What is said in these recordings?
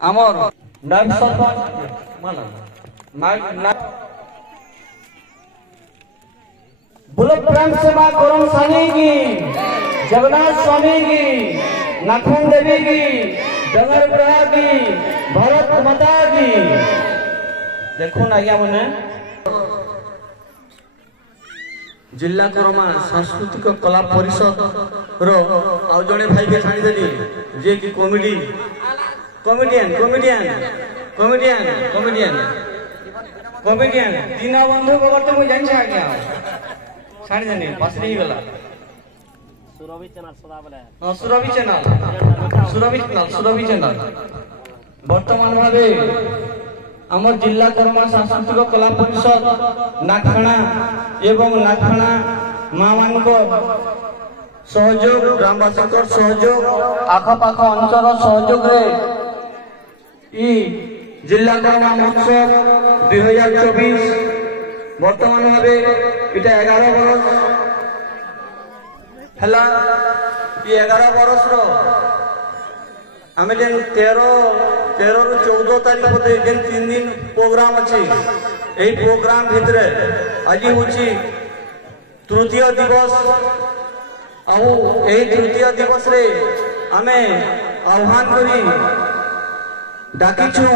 আমার बोलो प्रेम से मां करम स्वामी की, जगन्नाथ स्वामी की, नाखन देवी की, डंगर प्रभा की, भारत माता की। देखो ना क्या मने जिला करमा सांस्कृतिक कला परिषद रो आउ जणे भाई के छाणी देली जे कि कॉमेडियन दीना बंधु बगर तो मुझे जान छा गया छाणी देनी पास नहीं गला सुरभि चैनल वर्तमान भावे आम जिला कर्मा सांस्कृतिक कला परिषद नाखणा एवं नाखणा माँ मान सहयोग ग्रामवासी सहयोग आखपाख अंचल सहयोग जिला कर्मा महोत्सव 2024 वर्तमान भावे इटा 11 बरस हला 11 बरस रो आमे जेन 13 ରୁ 14 तारीख होते जेन 3 दिन प्रोग्राम अछि एही प्रोग्राम भितरे आज होची तृतीय दिवस आउ एही तृतीय दिवस रे आमे आह्वान करी डाकिछु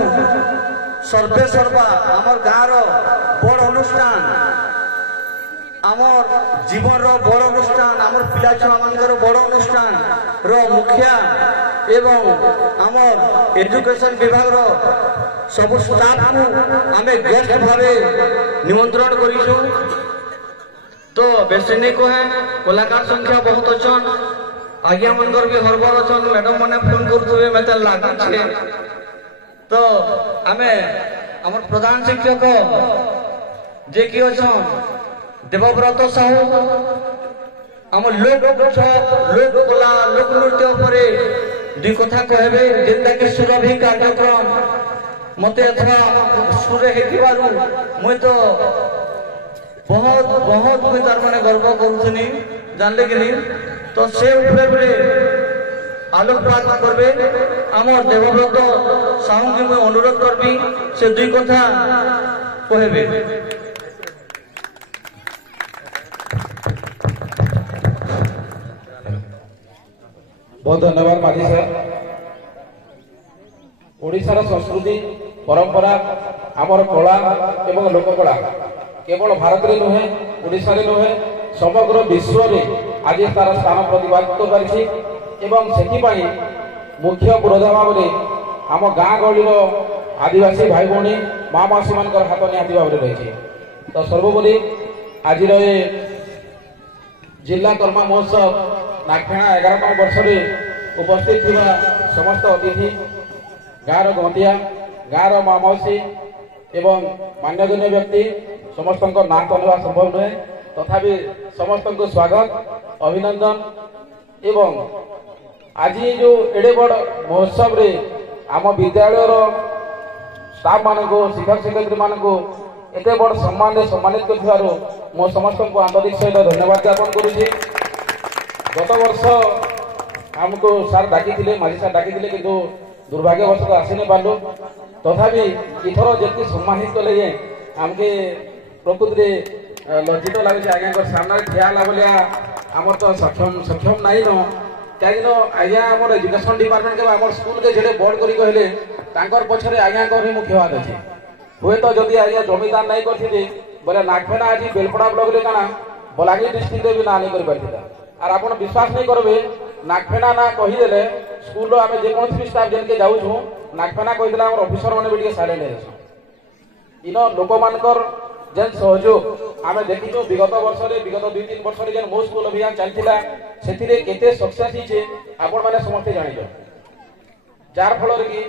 सर्वे सर्वा हमर गाँव रो बड़ अनुष्ठान आमर जीवन रो बड़ अनुष्ठान आमर पिला छुआ मानकर बड़ अनुष्ठान रो मुखिया एवं आमर एजुकेशन विभाग रो सब स्टाफ को आमे गेस्ट भावे निमंत्रण करिछु। तो बेसी नहीं कहे कलाकार संख्या बहुत अछन आज्ञा मनकर भी हरबर अछन मैडम माने फोन करथुबे मते लागछे। तो आमे आमर प्रधान शिक्षक जे कि अछन देवव्रत साहू आम लोक कला लोक नृत्य पर दुई कथा कहबे जेंता कि सुरभि कार्यक्रम मते अथवा सुरे हेतिबारु मुई तो बहुत मुई तार माने गर्व करूथनी जानले कि नहीं। तो से उपरे आलोकपात करबे आमर देवव्रत साहू के मुई अनुरोध करबी से दुई कथा कहबे। बहुत धन्यवाद माझी सर। ओडिशार संस्कृति परंपरा आमर कला एवं लोककला केवल भारत में नुहे ओडिशा रे नुहे समग्र विश्व में आज तार स्थान प्रतिपादित करिछि एवं सेथिपाई मुख्य पुरोधा भाव में आम गाँ गहली आदिवासी भाई भौणी माँ मासी मान हाथ निहाती भाव में रही। तो सर्वोपरि आज जिला कर्मा महोत्सव नागठेणा 11तम वर्ष में उपस्थित थिबा समस्त अतिथि गाँव गंतिया गाँव माँ मौसी एवं मान्यगण्य व्यक्ति समस्त ना कहवा संभव नुहे तथापि समस्त को स्वागत अभिनंदन एवं आज जो एडे बड़ महोत्सव रे आम विद्यालय स्टाफ मान शिक्षक शिक्षयित्री मान एते बड़ सम्मान सम्मानित कर मो समस्त को आंतरिक सहित धन्यवाद ज्ञापन करुँची। गत वर्ष आमको सार डाकी माझी सार डाकी किंतु दुर्भाग्यवश तो आसी नहीं पार्लु तथापि इथर जी सम्मानित कले आमके प्रकृति लज्जित लगे आज्ञा सामने ठिया भाया आमर तो सक्षम नाई न कहीं आज्ञा आम एजुकेशन डिपार्टमेंट के आम स्कूल के जेडे बोर्ड करी कहले पछरे आज्ञा मुख्य हाथ अच्छे हुए तो जदि आज्ञा जमीदार नहीं करते बोले नागफेना आज बेलपड़ा ब्लॉक रे काना बलांगीर डिस्ट्रिक्ट भी ना नहीं कर और आप विश्वास नहीं करेंगे नागफेना ना कहीदे स्कूल आम जेको भी स्टाफ जेन के जाऊँ नागफेना कहीदे आम अफिसर मैंने साइलेंट इन लोक मानकर जेन सहयोग आम देखीचु विगत वर्ष विगत 2-3 वर्ष जेन मो स्कूल अभियान चलता से सक्सेस होचे आपण मैंने समस्ते जान जार फल कि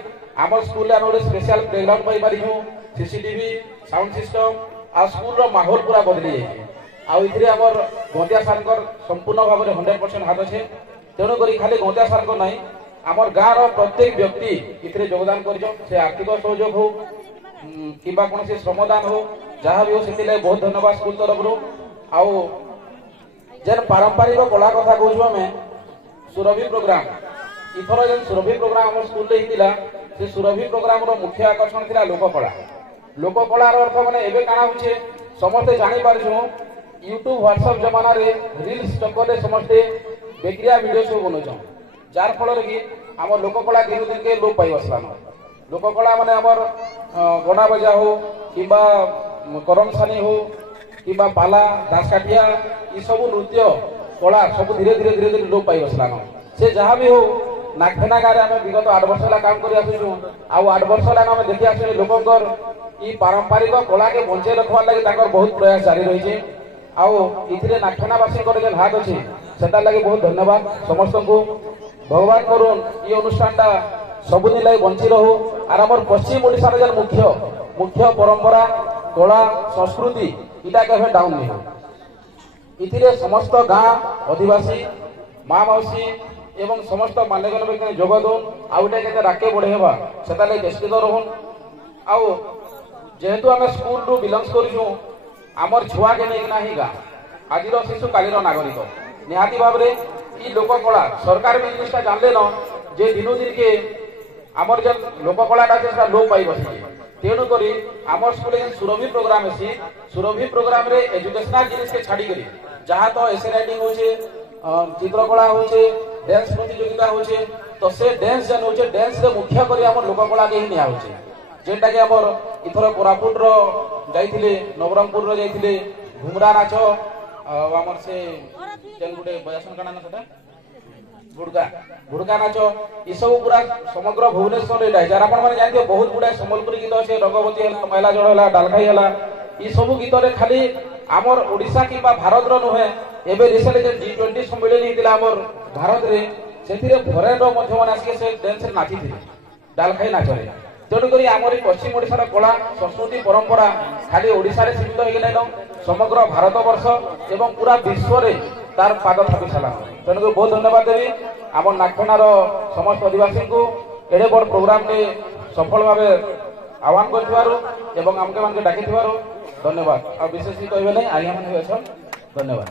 आम स्कूल आम गोटे स्पेशल प्लेग्राउंड पाई पारिछू सीसीटीवी साउंड सिस्टम आ स्कूल माहौल पूरा बदली जाइए आउे आमर गंतिया सार संपूर्ण भाव में 100% हाथ अच्छे तेणुक खाली गंतिया सार ना आमर गाँव प्रत्येक व्यक्ति इतने योगदान कर आर्थिक सहयोग हो कि कौन श्रमदान हो जहाँ भी हो से बहुत धन्यवाद स्कूल तरफ आउ जेन पारंपरिक कला कथा कहूँ आम ସୁରଭି ପ୍ରୋଗ୍ରାମ ଇଥର ଯେନ୍ ସୁରଭି ପ୍ରୋଗ୍ରାମ ଆମ ସ୍କୁଲରେ ହେଇଥିଲା ସେ ସୁରଭି ପ୍ରୋଗ୍ରାମର ମୁଖ୍ୟ ଆକର୍ଷଣ ଥିଲା ଲୋକକଳା। ଲୋକକଳାର ଅର୍ଥ ମାନେ ଏବେ କାଣା ହଉଛେ ସମସ୍ତେ ଜାଣିପାରୁଛୁ ୟୁଟ୍ୟୁବ ହ୍ୱାଟ୍ସଆପ୍ ଜମାନାରେ ରିଲ୍ସ ଚକ୍କରରେ ସମସ୍ତେ ବେକିରିଆ ଭିଡ଼ିଓ ସବୁ ବନଉଛନ୍ ଯାର ଫଳରେ କି আমার লোককলা দিন দিনকে লোপ পাই বসলাম। লোককলা মানে আমার গনা বজা হো কিংবা করমসানি হো কিংবা পালা দাসকাঠিয়া এসবু নৃত্য কলা সব ধীরে ধীরে ধীরে ধীরে লোপ পাই বসলাম। সে যাহা বি হো নাগফেনা গাঁরে আমি বিগত 8 বর্ষ হলা কাম করে আসুছু আউ 8 বর্ষ হলা আমি দেখি আসুছি লোকঙ্কর ই পারম্পরিক কলাকে বঞ্চাই রাখবার লাগি তাঙ্কর বহুত প্রয়াস জারি রয়েছে। আউ ইথিরে নাগফেনাবাসীঙ্কর যে হাত আছে সেটার লাগি বহুত ধন্যবাদ সমস্তଙ୍କୁ। ভগবান করুন এই অনুষ্ঠানটা সবুদিন লাগে বঞ্চি রহু আর আমার পশ্চিম ওড়িশার যে মুখ্য পরম্পরা কলা সংস্কৃতি এটা কেবে ডাউন নেই হোক। ইথিরে সমস্ত গাঁ অধিবাসী মা মাউসী এবং সমস্ত মান্যগণ ব্যক্তি যোগ দৌন আউটা কেতে রাকে বড়ে হবা সেটা লাগে চেষ্টিত রহুন। আউ যেহেতু আমি স্কুল রু বিলংস করছু আমার ছুয়াকে নেই না হি গাঁ আজির শিশু কালির নাগরিক নিহাতি ভাবে এই লোককলা সরকার বি জিনিসটা জানলে ন যে দিনু দিনকে আমার যে লোককলাটা আছে সেটা লোপ পাই বসে। তেণুকরি আমার স্কুলে যে সুরভি প্রোগ্রাম আছে সুরভি প্রোগ্রামে এজুকেশনাল জিনিসকে ছাড়ি করি যাহা তো এসে রাইটিং হচ্ছে চিত্রকলা হচ্ছে ড্যান্স প্রতিযোগিতা হচ্ছে তো সে ড্যান্স যেন হচ্ছে ড্যান্সরে মুখ্য করে আমার লোককলাকে হি নিয়া হচ্ছে যেটাকি আমার ইথর কোরাপুটর যাইଥିଲେ নবরঙ্গপুরর যাইଥିଲେ ঘুমরা নাচ আমার সে যেন গোটে বয়াসন কাଣା না সেটা ঘুড়কা নাচ এসবু পুরা সমগ্র ভুবনেশ্বর এটা যার আপনার মানে জানিথে বহুত গুড়াଏ সম্বলপুরী গীত আছে রঙ্গবতী হল মহিলা জল হল ডালখাই হল এসবু গীতরে খালি আমার ওড়িশা কিংবা ভারতর নুহে এবে রিসেন্ট যে G20 সম্মেলন হয়েছিল আমার ভারতরে সেথিরে ফরেনর মধ্যে মানে আসি সে ড্যান্সরে নাচিଥିଲେ ডালখাই নাচরে। তেণুকরি আমার এই পশ্চিম ওড়িশার কলা সংস্কৃতি পরম্পরা খালি ওড়িশারে সীমিত হয়ে গেল সমগ্র ভারতবর্ষ এবং পুরা বিশ্বরে তার পাদ থাপি সারা। তেণুকরি বহুত ধন্যবাদ দেবী আমার নাগফেনার সমস্ত অধিবাসীଙ୍କୁ এড়ে বড় প্রোগ্রামকে সফল ভাবে আহ্বান করিথিবারু এবং আমকে মানকে ডাকিথিবারু ধন্যবাদ। আর বিশেষ কিছু কইবে নাই আজ্ঞা মানে অছন ধন্যবাদ।